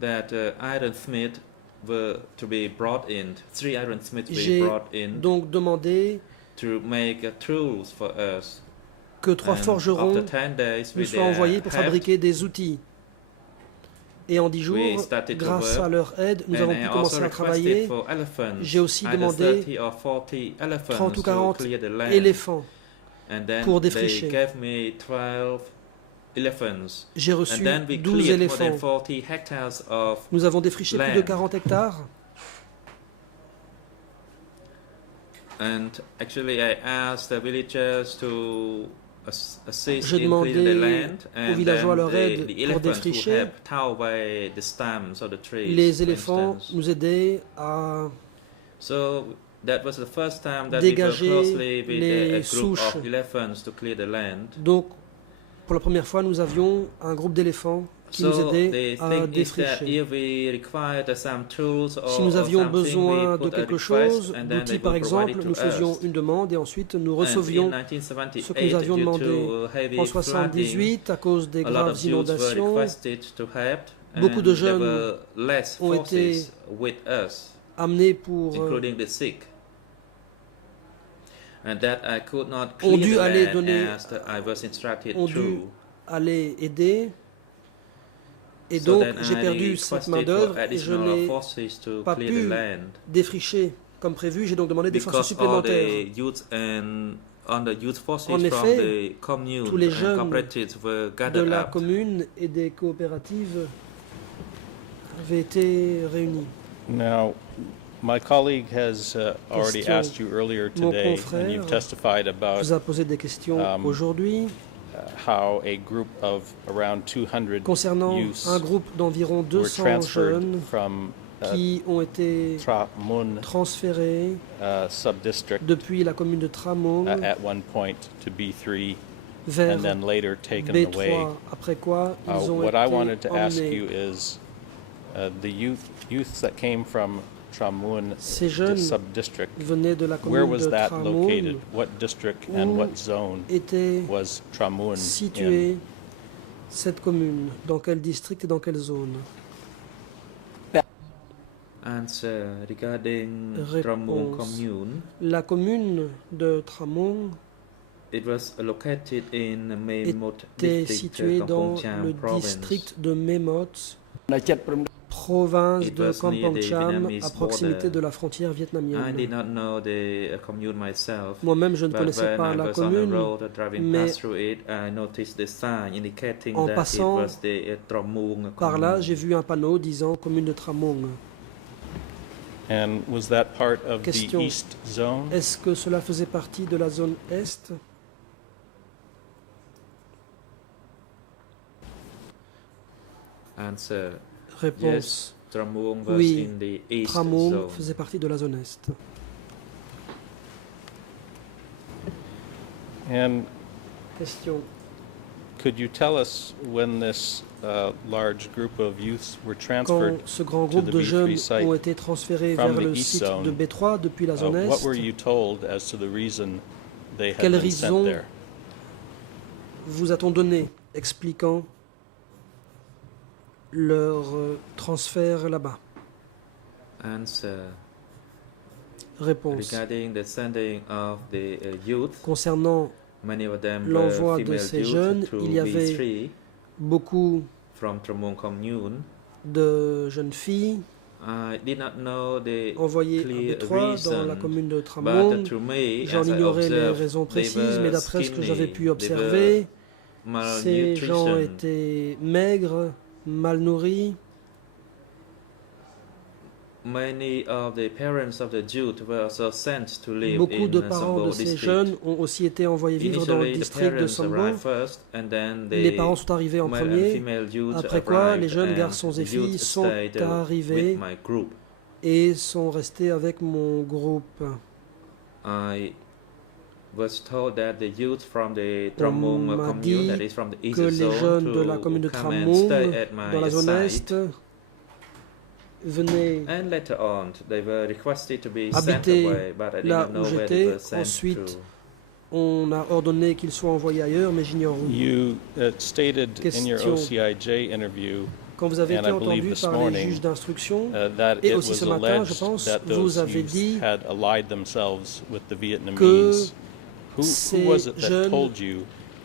that ironsmiths were to be brought in. 3 ironsmiths were J'ai brought in donc demandé to make tools for us. que 3 And forgerons after 10 days, nous with soient their envoyés pour help, fabriquer des outils. Et en 10 jours, we started to grâce work, à leur aide, nous and avons I pu also commencer à requested travailler. for elephants, J'ai aussi either demandé 30 or 40 elephants 30 ou to 40 clear the land. éléphants. And then pour they défricher. gave me 12 elephants. J'ai And reçu then we 12 cleared more than éléphants. 40 hectares of Nous avons défriché plus de land. 40 hectares. And actually, I asked the villagers to assist J'ai in clearing the demandé land, aux and villageois then leur aide the pour elephants would défricher. help tow away the stems of the trees. Les for éléphants instance. nous aidaient à So that was the first time that we worked dégager closely with les a group souches. of elephants to clear the land. Donc, pour la première fois, nous avions un groupe d'éléphants qui nous So aidait the à thing is that défricher. if we required some tools or, Si nous avions or something, besoin we de put a quelque request chose, and then d'outils they par would provide exemple, it nous to faisions us. une demande et ensuite nous And recevions in 1978, ce que nous avions due demandé. to heavy En flooding, 78, à cause des a lot graves of youths were inondations, requested to help, beaucoup and de there jeunes were less ont forces été with us, amenés pour including the sick. and that I could not ont clear dû the aller land donner, as I was instructed ont dû to. aller aider. Et So donc then j'ai I perdu cette requested main for d'œuvre et je additional n'ai forces to pas clear the pu land défricher comme prévu. J'ai donc demandé des forces because all supplémentaires. the youth and on the youth forces En from effet, the commune tous les and jeunes cooperatives were De gathered la up. commune et des coopératives avaient été réunis. Now, my colleague has already Question. asked you earlier Mon today, confrère and you've testified about Vous a posé des questions aujourd'hui how a group of around 200 concernant youths un groupe d'environ were 200 transferred jeunes from qui ont été Tra Mun transférés subdistrict depuis la commune de Tramong at one point to B3 vers and then later taken away. B3, après quoi ils ont What I wanted été to ask you emmenés. is the youths that came from Tramun Ces jeunes subdistrict, venaient de la where commune was de that Tramong, located? What district and où what zone était was Tramun in? située cette commune, dans quel district et dans quelle zone. Answer regarding Réponse. Tramong commune. La commune de Tramong It was located in Memot était district, située dans Kampong Cham le province. district de Memot, នៅចិត្តព្រំ province It de was near Kampong the Cham, Vietnamese à proximité border. de la frontière I did vietnamienne. not know the commune myself. Moi-même, je ne But connaissais when pas I la was on the commune, road driving mais past through it, I noticed the sign indicating en that passant it was the Tramong par là, commune. j'ai vu un panneau disant commune de Tramong. And was that part of Question. the east zone? Est-ce que cela faisait partie de la zone Est? Answer. Réponse. Tramong was Oui, in the east Tramong zone. faisait partie de la zone Est. And Question. could you tell us when this large group of youths were Quand transferred? ce grand to groupe the de B3 jeunes site ont été transférés from vers the le east site zone, de B3 depuis la zone What Est, were you told as to the reason they had Quelle been raison sent there? vous a-t-on donné expliquant leur transfert là-bas? Answer. Réponse. Regarding the sending of the youth, Concernant many of them were l'envoi de female ces youth jeunes, to il y avait B3 beaucoup from Tramong commune. de jeunes filles I did not know the envoyées à clear B3 dans la reason, commune de but Tramong. to me, J'en as I ignorais les observed, raisons they précises, mais were d'après ce que j'avais pu skinny, observer, ces gens malnutrition. étaient maigres, mal nourris. Many of the parents of the youth were also sent to live Beaucoup de in parents Sambo de ces district. jeunes ont aussi été envoyés vivre dans le Initially, the district de parents Sambo. arrived first, and then Les the parents sont arrivés en male and premier, female youth après quoi arrived, les jeunes and garçons et the filles youth sont stayed arrivés with my group. et sont restés avec mon groupe. I was told that the youth from the On Tramong m'a commune, dit that is from the east Que les zone, jeunes de la to commune de come and Tramong, stay at my dans la zone site. Est, venaient And later on, they were requested to be sent habiter away, but I did là not know où where they j'étais. were sent Ensuite, to. on a ordonné qu'ils soient envoyés ailleurs, mais j'ignore où. You stated in your Question. OCIJ interview Quand vous avez and été I believe entendu this par les morning, juges d'instruction, that Et it aussi was ce matin, je alleged pense, that vous those avez youths dit had allied themselves with the Vietnamese. Who ces was it that jeunes told you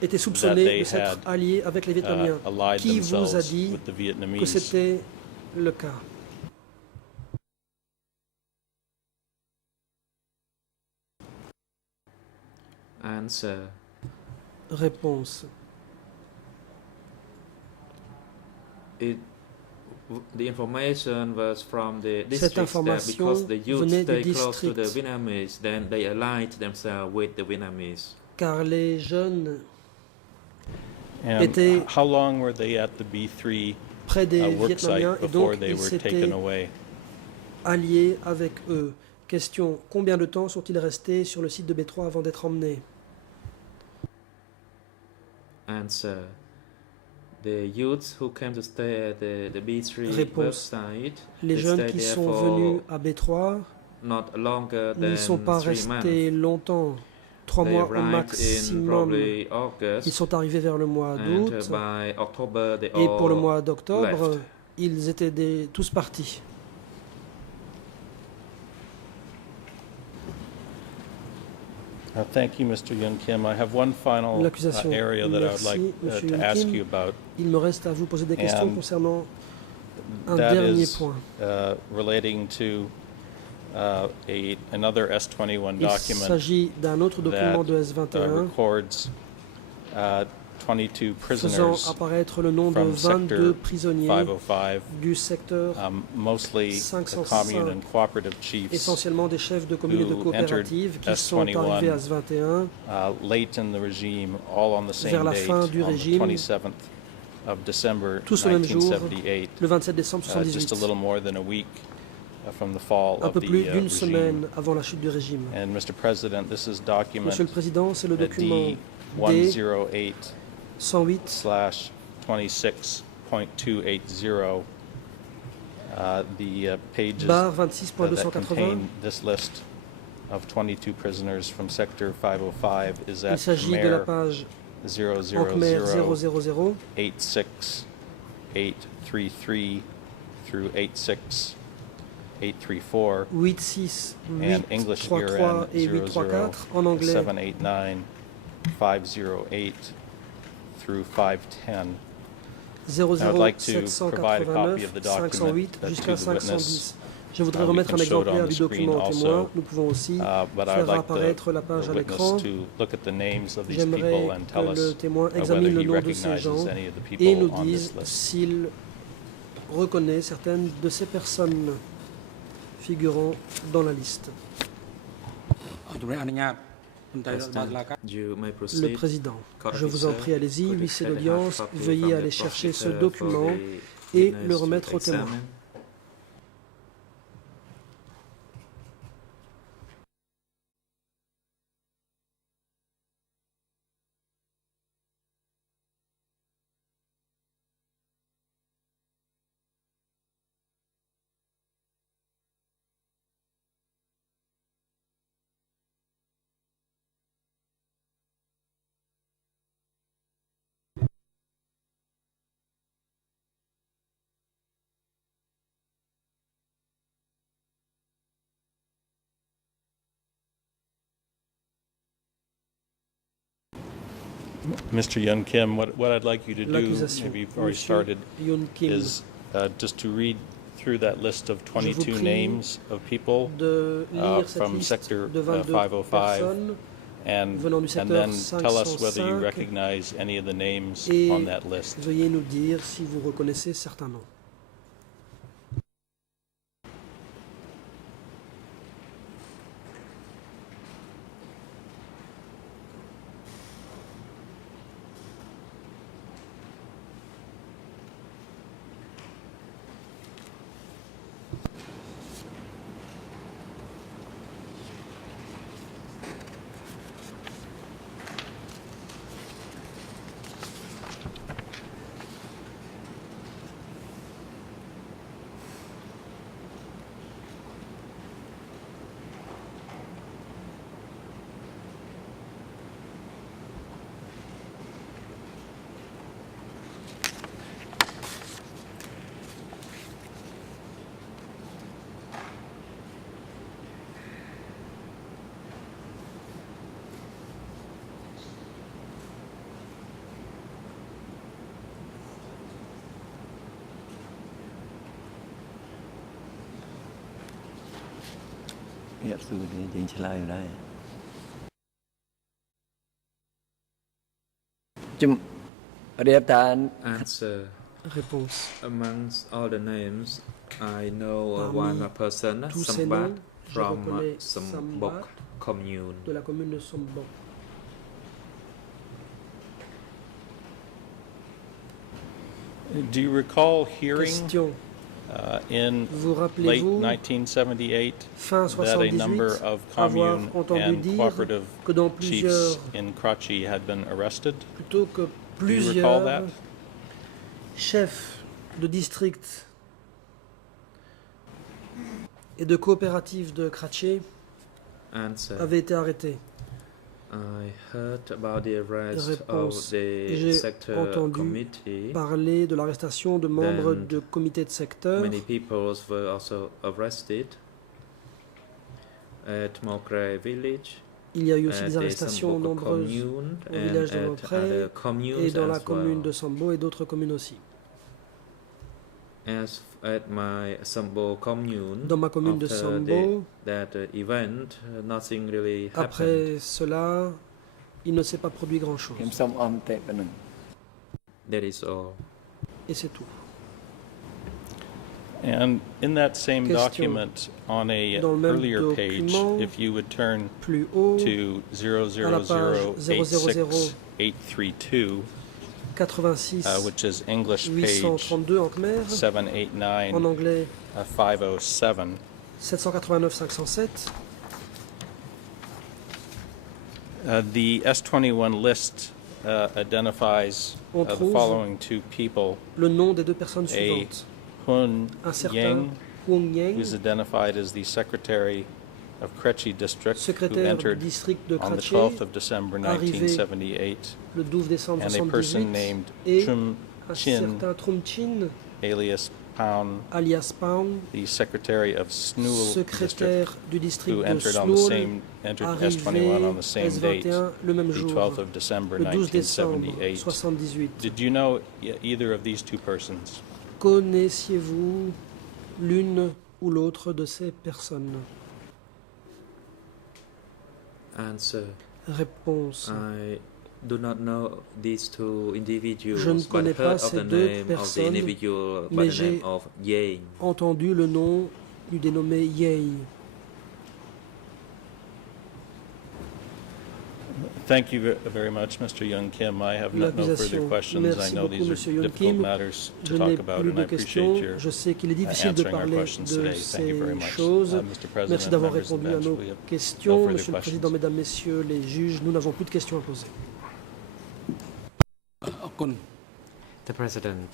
étaient that soupçonnés they de s'être had, alliés avec les Vietnamiens. allied Qui vous a themselves dit with the que Vietnamese? c'était le cas? Answer. Réponse. The information was from the Cette districts there information because the youth venait stay des close to the districts. Vietnamese, then they allied themselves with the Vietnamese. Car les jeunes And étaient how long were they at the B3 près des work Vietnamiens site et before donc they ils were s'étaient taken away? alliés avec eux. Question, combien de temps sont-ils restés sur le site de B3 avant d'être emmenés? Answer. The youths who came to stay at the B3 Réponse. website, Les they jeunes stayed qui there sont for venus à B3 not longer than n'y sont pas 3 restés months. longtemps, 3 They mois au arrived in maximum. probably Ils August, sont arrivés vers le mois and d'août by October they et pour le all mois d'octobre, left. ils étaient tous partis. Thank you, Mr. Yun Kim. I have one final L'accusation. area that I would like Merci, Monsieur to Yun ask Kim. you about. Il me reste à vous poser des questions And concernant un that dernier is point. relating to another S-21 Il document s'agit d'un autre document de that S21 records 22 faisant prisoners apparaître le nom de from 22 Sector prisonniers 505, du secteur, mostly the 505, commune and cooperative chiefs, essentiellement des chefs de communes et de who coopératives qui entered sont S21 arrivés à S21 late in the regime, all on the vers same la date, fin du on the régime, 27th of December tous au même jour, 1978, le 27 décembre just a 78, little more than a week from the fall un of peu the plus d'une regime. semaine avant la chute du régime. And Mr. President, this is document Monsieur le Président, c'est le document D108 108 /26.280. The pages bar that 26.280. contain this list of 22 prisoners from Sector 505 is Il at s'agit de la Khmer page 000 en Khmer 000 86833 through 86834, 86 and English ERN 833 et 834 en anglais 789 508 through 510. I would like to provide a copy 00789 of the document 508 jusqu'à to the witness. 510. Je voudrais We remettre un can show it on exemplaire the du screen document au also, témoin. Nous pouvons aussi but I would faire like apparaître la page the à witness l'écran. to look at the names of these J'aimerais people and que tell le us témoin whether examine le he nom de ces gens recognizes any of the et people nous on dise this list. s'il reconnaît certaines de ces personnes figurant dans la liste. ជំរាបអនុញ្ញាតមន្ត្រីរដ្ឋបាលតុលាការ You may Le proceed. Président, Court je vous en officer, prie, allez-y, could you huissier kindly d'audience, have copy veuillez from aller the chercher ce prosecutor for document the et witness le to remettre au témoin. examine. Mr. Yun Kim, what I'd like you to do, L'accusation. maybe you've already Monsieur started, Yun Kim, is just to read through that list of 22 prie names of people de lire cette from liste sector de 22 505 personnes and venant du secteur then tell us whether you 505 recognize any of the names et on that list. veuillez nous dire si vous reconnaissez certains noms. Answer. Réponse. Amongst all the names, I know Parmi one person, tous ces Sambat, noms, je from reconnais Sambok Sambat commune. de la commune de Sombok. Do you recall hearing Question. in Vous late rappelez-vous, 1978 fin that a number 78, of avoir commune entendu and dire cooperative que dans chiefs plusieurs, in Karachi had been arrested? plutôt que Do you recall that? plusieurs chefs de district et de coopératives de Kratché Answer. avaient été arrêtés. I heard about the arrest Réponse. of the J'ai sector entendu committee. Parler de l'arrestation de membres Then de comités de secteur. Many people were also arrested at Mokray village. Il y a eu aussi at des the arrestations Sambo nombreuses commune au village de and at Montpré other communes et dans la as commune de well. Sambo et d'autres communes aussi. As at my Sambo commune, Dans ma commune de after Sambo, that event, nothing really happened. après cela, il ne s'est pas produit grand-chose. ខ្ញុំសូមអមតេប៉ុណ្ណឹង That is all. Et c'est tout. And in that same Question. document, on a Dans le même earlier page, document, if you would turn Plus haut, to à la page 0008682, 86 which is English page 832 en khmer, 789 en anglais 507. 789-507. The S21 list identifies On the trouve following two people: Le nom des deux personnes A suivantes. Hun Un certain Yang, Huang Yang, who's identified as the secretary of Kretchi district, who secrétaire du entered district de on the Kratché, 12th of December arrivé 1978, le 12 décembre and a person 78, named et Chum un Chin, certain Trum Chin, alias Pound, alias Pound, the secretary of Snool district, secrétaire du district who de entered on the Snoul, same entered arrivé S21 on the same date, S21 le même the jour, 12th of December le 12 décembre 1978. 78. Did you know either of these two persons? Connaissiez-vous l'une ou l'autre de ces personnes? Answer. Réponse. I do not know these two individuals, Je ne but connais pas heard of ces the deux name of the personnes, individual by mais the name j'ai of Yang. Entendu le nom du dénommé Yei. Thank you very much, Mr. Young Kim. I have no further L'accusation. questions. I Merci know beaucoup, these Monsieur are Young difficult Kim. matters Je to n'ai talk about, plus and I de appreciate questions. your Je sais qu'il est difficile de answering our parler questions de today. Thank you very ces much. choses. Mr. President, Merci d'avoir members of the répondu à bench, nos we have questions. further Monsieur le questions. Président, Mesdames, Messieurs les juges, nous n'avons plus de questions à poser. អរគុណ The President.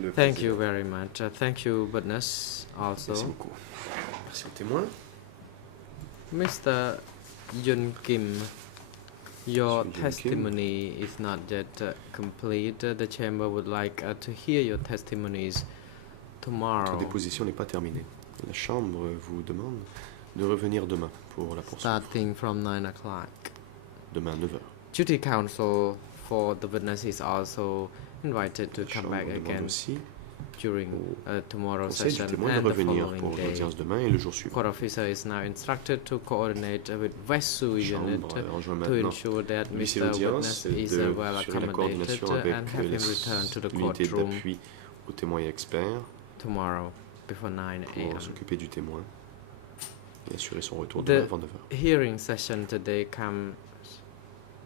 Le Thank président. you very much. Thank you, witness, Merci also. beaucoup. Merci aux témoins. Mr. Yun Kim, your Monsieur Yun Kim. testimony is not yet complete. The chamber would like to hear your testimonies Votre tomorrow, déposition n'est pas terminée. La Chambre vous demande de revenir demain pour la poursuite. starting from 9 o'clock. Demain à 9h. Duty counsel for the witness is also invited to La come Chambre back demande again aussi during tomorrow's Conseil du session témoin de and the revenir following pour day. l'audience demain et le jour suivant. Court officer is now instructed to coordinate with Vesu La unit Chambre enjoint to maintenant ensure that l'huissier Mr. d'audience Witness is de well assurer la accommodated coordination and avec have him return to the l'unité courtroom d'appui aux témoins et experts tomorrow before 9 pour a.m. s'occuper du témoin et assurer son retour The- demain avant 9h. Hearing session today comes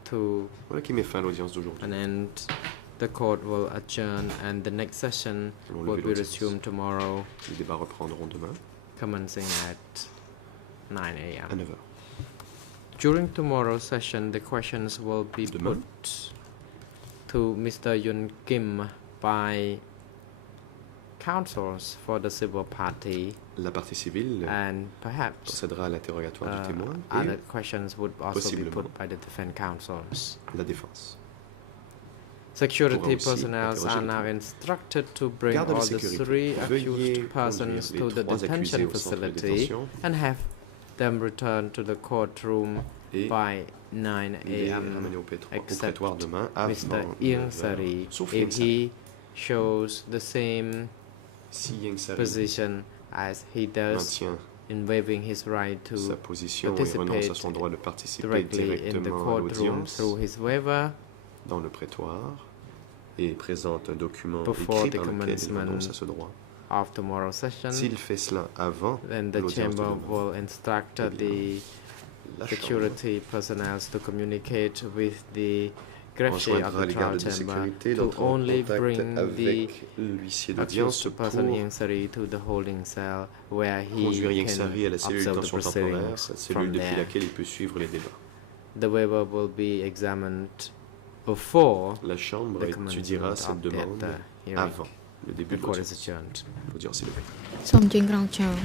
to Voilà qui met fin à l'audience d'aujourd'hui. an end. The court will adjourn and the next session Allons will lever be l'audience. resumed tomorrow, Les débats reprendront demain commencing at 9 à a.m. 9h. During tomorrow's session, the questions will be Demain. put to Mr. Yun Kim by counsels for the civil party, La partie civile and perhaps procédera à l'interrogatoire du témoin other et questions would also be possiblement put by the defense counsels. la défense. Security pourra aussi personnel interroger are le now témoin. instructed to bring Garde de all the sécurité, three veuillez accused persons conduire to les the trois accusés detention au centre de facility détention and have them return to the courtroom et by 9 les a.m. ramener au except prétoire demain avant Mr. Ieng 9h. Sari, Sauf if Ieng Sari. he shows the same Si Ieng Sari position as he does maintient in waiving his right sa to position et participate renonce à son droit de participer directly in the directement à courtroom l'audience through his waiver dans le prétoire et présente un document Before écrit the dans lequel il commencement renonce à ce droit. of tomorrow's session, S'il fait cela avant then the l'audience de chamber demain, will instruct eh bien, the la Chambre security personnel to communicate with the greffier of rejoindra the les trial gardes de chamber sécurité to d'entrer en only contact bring the avec l'huissier d'audience accused pour person Ieng Sari to the holding cell where he conduire Ieng can Sari à la cellule de observe the tension temporaire, proceedings la cellule from depuis there. laquelle il peut suivre les débats. The waiver will be examined before La Chambre the étudiera commencement cette of demande that hearing. avant le début The de court is l'audience. adjourned. L'audience est levée. សូមអញ្ជើញក្រងចោល